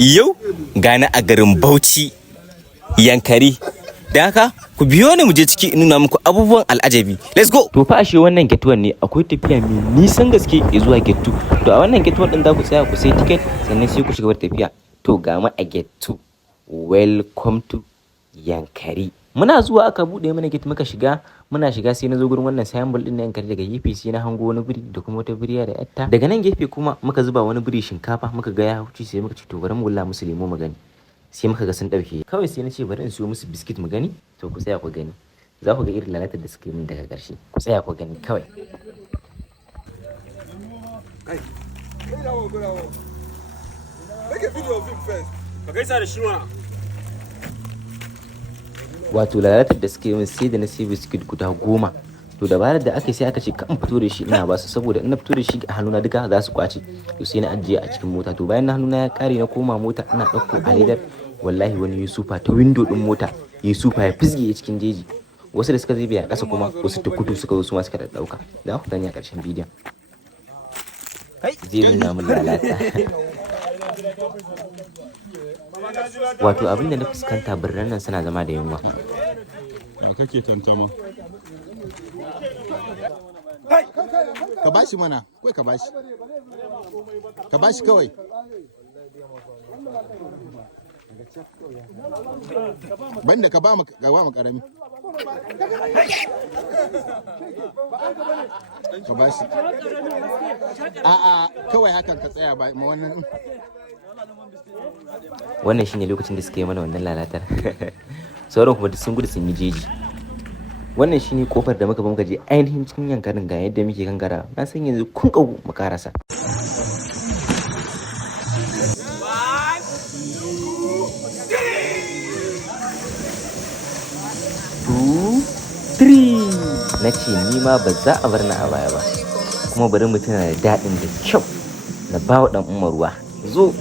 Yau gani a garin Bauchi, yankari. Da haka ku biyo ni mu je ciki in nuna muku abubuwan al'ajabi. Let's go. To fa ashe wannan getuwan ne akwai tafiya mai nisan gaske zuwa getu. To a wannan getuwan din za ku tsaya ku sai ticket sannan sai ku shiga tafiya. To ga mu a getu. Welcome to Yankari. Muna zuwa aka bude mana gate muka shiga, muna shiga sai na zo gurin wannan symbol din na Yankari daga gefe sai na hango wani biri da kuma wata biriya da yatta. Daga nan gefe kuma muka zuba wani biri shinkafa muka ga ya huce sai muka ce to bari mu gulla musu lemo mu gani. Sai muka ga sun dauke. Kawai sai na ce bari in siyo musu biskit mu gani. To ku tsaya ku gani. Za ku ga irin lalatar da suke min daga ƙarshe. Ku tsaya ku gani kawai. Wato lalatar da suke min sai da na sai biskit guda 10. To dabarar da aka sai aka ce kan fito da shi ina ba su saboda in na fito da shi a hannuna duka za su kwace. To sai na ajiye a cikin mota. To bayan na hannuna ya kare na koma mota ina ɗauko a ledar. Wallahi wani Yusufa ta window din mota Yusufa ya fizge cikin jeji. Wasu da suka zai biya ƙasa kuma wasu ta kudu suka zo su ma suka ɗauka. Da ku gani a ƙarshen bidiyon. Zai nuna mun lalata. Wato abinda na fuskanta birran nan suna zama da yunwa. Ya kake tantama? Ka bashi mana, kai ka bashi. Ka bashi kawai. Banda ka ba mu karami. Ka bashi. A'a, kawai hakan ka tsaya ba wannan. Wannan shine lokacin da suka yi mana wannan lalatar. Sauran kuma sun gudu sun yi jeji. Wannan shine kofar da muka je ainihin cikin Yankarin ga yadda muke gangara. Na san yanzu kun kagu mu karasa. Na ce ni ma ba za a bar ni a baya ba. Kuma bari mu tuna da daɗin da kyau na bawa ɗan Umar ruwa. Zo.